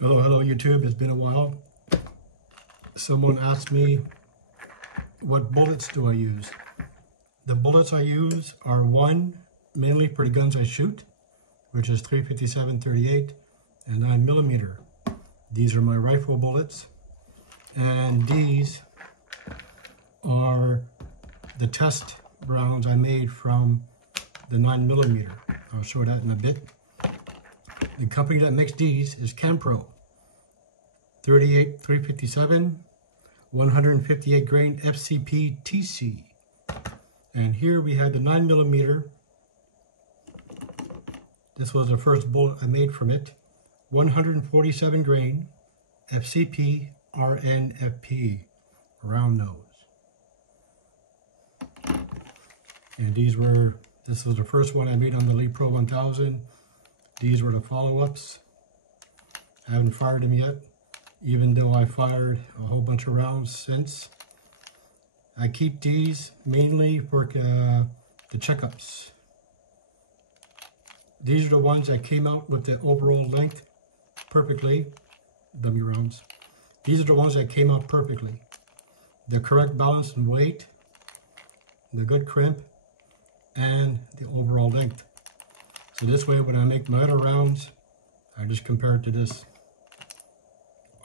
Hello YouTube, it's been a while. Someone asked me what bullets do I use. The bullets I use are one, mainly for the guns I shoot, which is 357-38 and 9mm. These are my rifle bullets, and these are the test rounds I made from the 9mm. I'll show that in a bit. The company that makes these is Campro. 38 357 158 grain FCP TC. And here we had the 9mm. This was the first bullet I made from it. 147 grain FCP RNFP, round nose. And this was the first one I made on the Elite Pro 1000. These were the follow-ups. I haven't fired them yet, even though I fired a whole bunch of rounds since. I keep these mainly for the checkups. These are the ones that came out with the overall length perfectly. Dummy rounds. These are the ones that came out perfectly. The correct balance and weight, the good crimp, and the overall length. So this way, when I make my other rounds, I just compare it to this.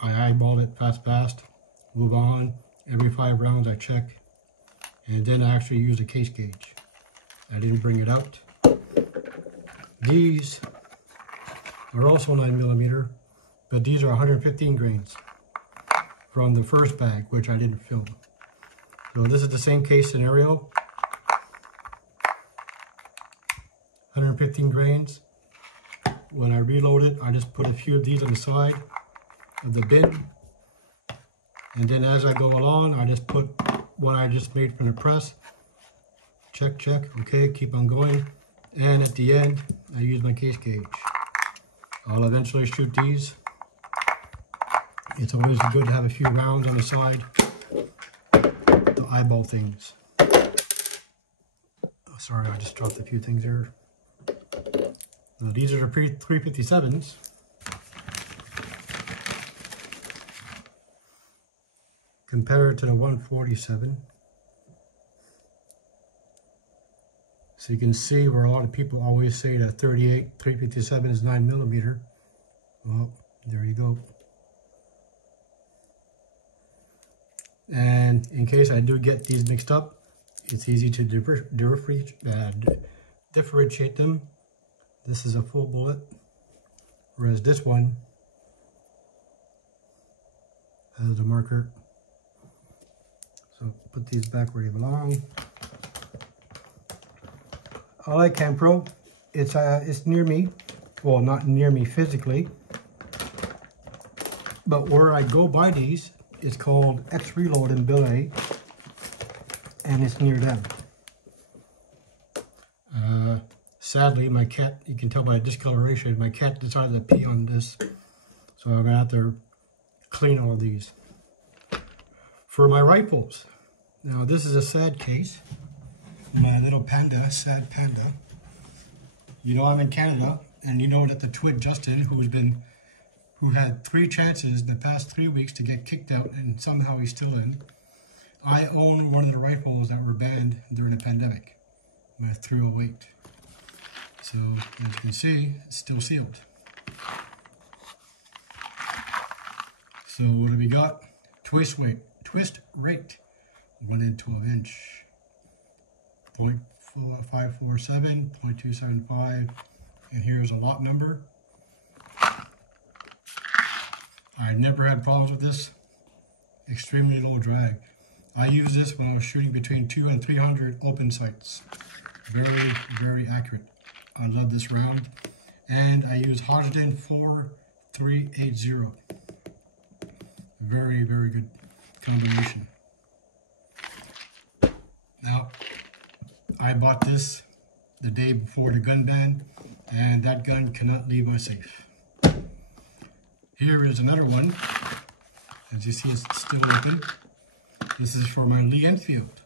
I eyeball it fast, move on. Every 5 rounds I check, and then I actually use a case gauge. I didn't bring it out. These are also 9mm, but these are 115 grains from the first bag, which I didn't film. So this is the same case scenario. 115 grains. When I reload it, I just put a few of these on the side of the bin, and then as I go along, I just put what I just made from the press. Check, okay, keep on going, and at the end, I use my case gauge. I'll eventually shoot these. It's always good to have a few rounds on the side to eyeball things. Oh, sorry, I just dropped a few things there. Now, these are the 357s. Compared to the 147. So you can see where a lot of people always say that 38 357 is 9mm. Well, there you go. And in case I do get these mixed up, it's easy to differentiate them. This is a full bullet, whereas this one has the marker. So put these back where they belong. I like Campro. It's near me. Well, not near me physically, but where I go buy these is called X Reload in Bill A, and it's near them. Sadly, my cat, you can tell by the discoloration, my cat decided to pee on this, so I'm gonna have to clean all of these. For my rifles, now this is a sad case. My little panda, sad panda. You know I'm in Canada, and you know that the twin Justin, who had 3 chances in the past 3 weeks to get kicked out, and somehow he's still in. I own one of the rifles that were banned during the pandemic, my 308. So as you can see, it's still sealed. So what do we got? Twist rate, 1 in 12 inch, 0.547, 0.275, and here's a lot number. I never had problems with this. Extremely low drag. I used this when I was shooting between 200 and 300 open sights. Very, very accurate. I love this round. And I use Hornady 4380. Very, very good combination. Now, I bought this the day before the gun ban, and that gun cannot leave my safe. Here is another one. As you see, it's still open. This is for my Lee Enfield.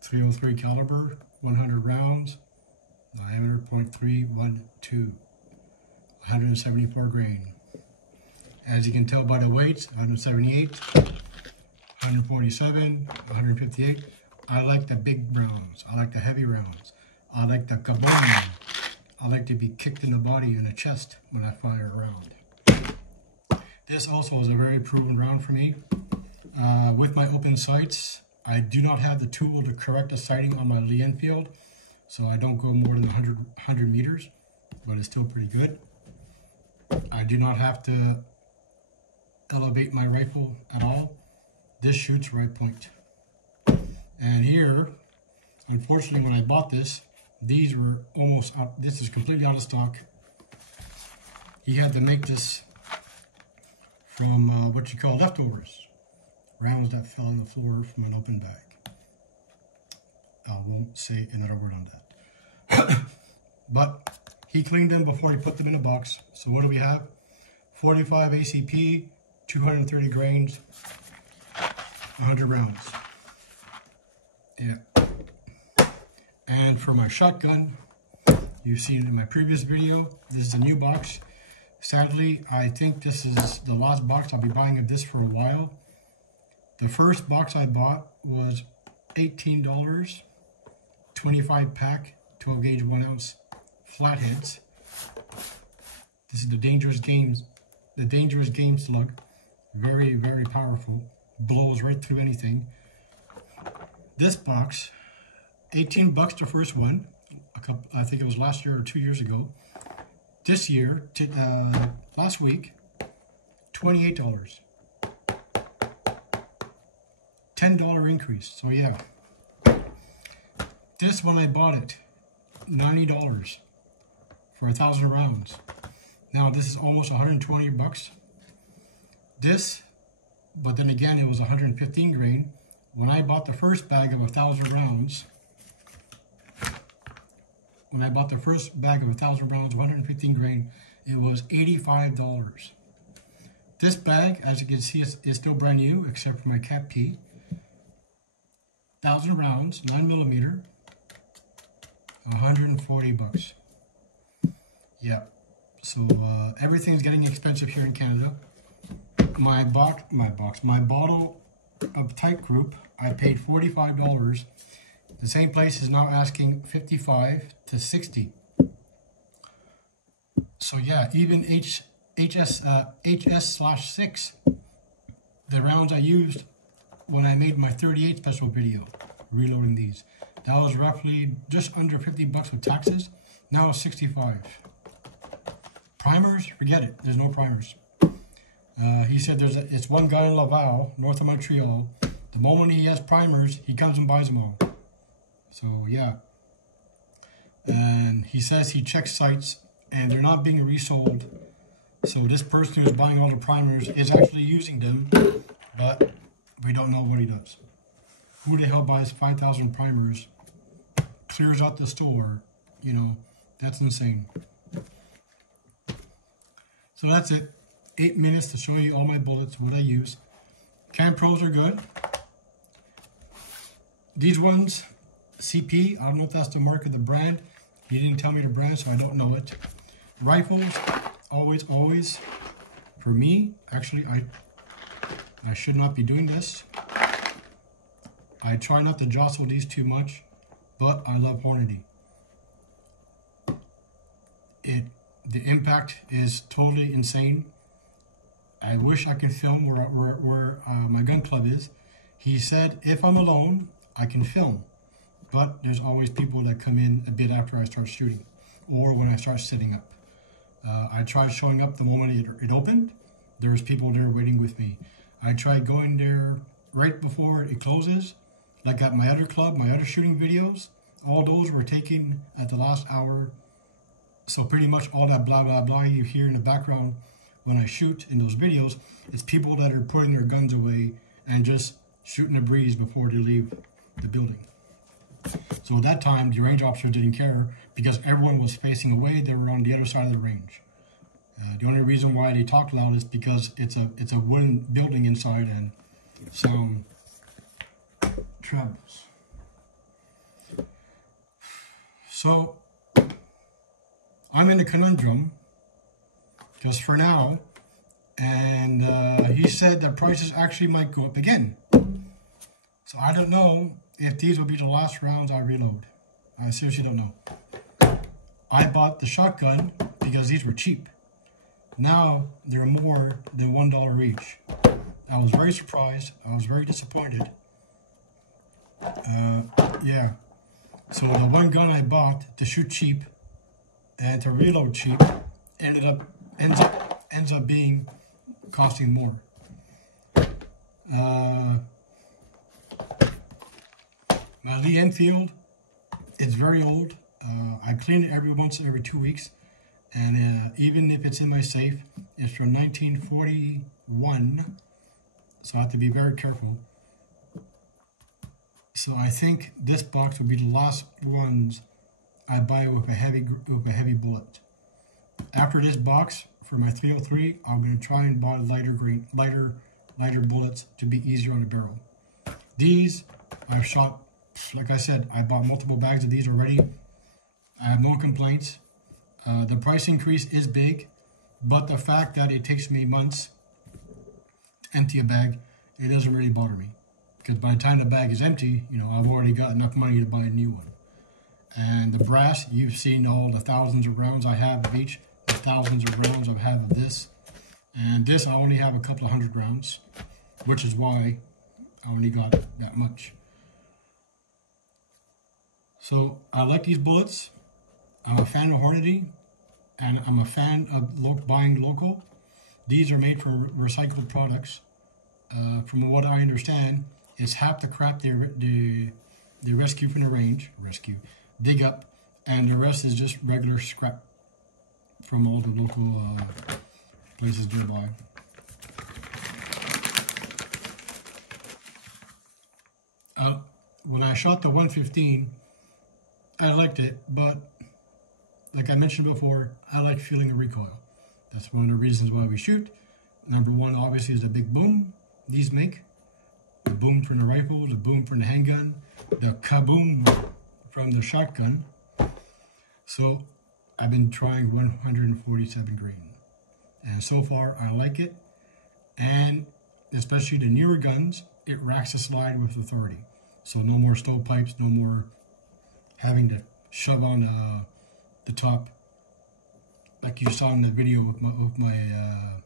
303 caliber, 100 rounds, diameter 0.312, 174 grain. As you can tell by the weights, 178, 147, 158. I like the big rounds. I like the heavy rounds. I like the kaboom. I like to be kicked in the body and the chest when I fire a round. This also is a very proven round for me. With my open sights, I do not have the tool to correct the sighting on my Lee Enfield, so I don't go more than 100 meters, but it's still pretty good. I do not have to elevate my rifle at all. This shoots right point. And here, unfortunately, when I bought this, these were almost out. This is completely out of stock. He had to make this from what you call leftovers, rounds that fell on the floor from an open bag. I won't say another word on that. But he cleaned them before he put them in a box. So what do we have? 45 ACP, 230 grains, 100 rounds. Yeah. And for my shotgun, you've seen it in my previous video. This is a new box. Sadly, I think this is the last box. I'll be buying of this for a while. The first box I bought was $18, 25 pack, 12 gauge 1 ounce flatheads. This is the Dangerous Game slug. Very, very powerful. Blows right through anything. This box, 18 bucks the first one. I think it was last year or 2 years ago. This year, last week, $28. $10 increase. So yeah. This when I bought it, $90 for 1,000 rounds. Now this is almost 120 bucks. This, but then again it was 115 grain. When I bought the first bag of 1,000 rounds, 115 grain, it was $85. This bag, as you can see, is still brand new, except for my cap key. 1,000 rounds, 9mm, 140 bucks. Yeah, so everything's getting expensive here in Canada. My bottle of Type Group, I paid $45. The same place is now asking $55 to $60. So yeah, even HS/6, the rounds I used when I made my 38 special video, reloading these, that was roughly just under 50 bucks with taxes. Now it's 65. Primers, forget it. There's no primers. He said it's one guy in Laval, north of Montreal. The moment he has primers, he comes and buys them all. So yeah. And he says he checks sites and they're not being resold. So this person who's buying all the primers is actually using them, but we don't know what he does. Who the hell buys 5,000 primers, clears out the store? You know, that's insane. So that's it. 8 minutes to show you all my bullets, what I use. Campros are good. These ones, CP, I don't know if that's the mark of the brand. He didn't tell me the brand, so I don't know it. Rifles, always. For me, actually, I should not be doing this. I try not to jostle these too much, but I love Hornady. The impact is totally insane. I wish I could film where my gun club is. He said if I'm alone, I can film. But there's always people that come in a bit after I start shooting or when I start setting up. I tried showing up the moment it opened. There's people there waiting with me. I tried going there right before it closes, like at my other club, my other shooting videos. All those were taken at the last hour. So pretty much all that blah, blah, blah you hear in the background when I shoot in those videos, it's people that are putting their guns away and just shooting a breeze before they leave the building. So at that time, the range officers didn't care because everyone was facing away. They were on the other side of the range. The only reason why they talk loud is because it's a wooden building inside and sound travels. So I'm in a conundrum because for now, And he said that prices actually might go up again. So I don't know if these will be the last rounds I reload. I seriously don't know. I bought the shotgun because these were cheap. Now they're more than $1 each. I was very surprised. I was very disappointed. Yeah. So the one gun I bought to shoot cheap and to reload cheap ends up being costing more. My Lee Enfield, it's very old. I clean it every 2 weeks, and even if it's in my safe, it's from 1941, so I have to be very careful. So I think this box will be the last ones I buy with a heavy bullet. After this box for my 303, I'm going to try and buy lighter bullets to be easier on the barrel. These I've shot, like I said, I bought multiple bags of these already. I have no complaints. The price increase is big, but the fact that it takes me months to empty a bag, it doesn't really bother me. Because by the time the bag is empty, you know, I've already got enough money to buy a new one. And the brass, you've seen all the thousands of rounds I have of each, the thousands of rounds I have of this. And this, I only have a couple of 100 rounds, which is why I only got that much. So I like these bullets. I'm a fan of Hornady, and I'm a fan of buying local. These are made from recycled products. From what I understand, it's half the crap they rescue from the range, dig up, and the rest is just regular scrap from all the local places nearby. When I shot the 115, I liked it, but like I mentioned before, I like feeling a recoil. That's one of the reasons why we shoot. Number one, obviously, is the big boom these make. The boom from the rifle, the boom from the handgun, the kaboom from the shotgun. So I've been trying 147 grain. And so far, I like it. And especially the newer guns, it racks the slide with authority. So no more stovepipes, no more having to shove on the top, like you saw in the video with my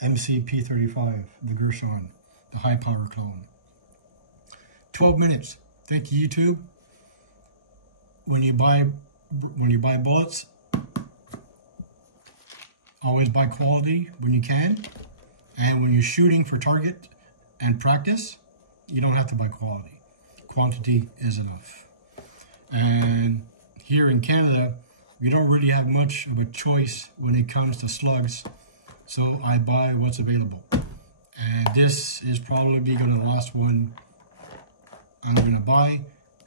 MC-P35, the Gershon, the high power clone. 12 minutes. Thank you, YouTube. When you buy bullets, always buy quality when you can. And when you're shooting for target and practice, you don't have to buy quality. Quantity is enough. And here in Canada, we don't really have much of a choice when it comes to slugs, so I buy what's available. And this is probably going to the last one I'm going to buy,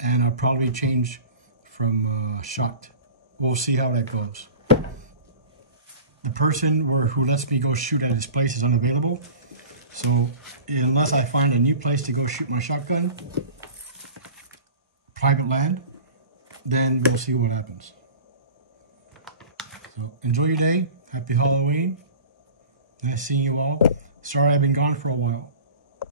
and I'll probably change from shot. We'll see how that goes. The person who lets me go shoot at his place is unavailable, so unless I find a new place to go shoot my shotgun, private land, then we'll see what happens. So enjoy your day. Happy Halloween. Nice seeing you all. Sorry I've been gone for a while.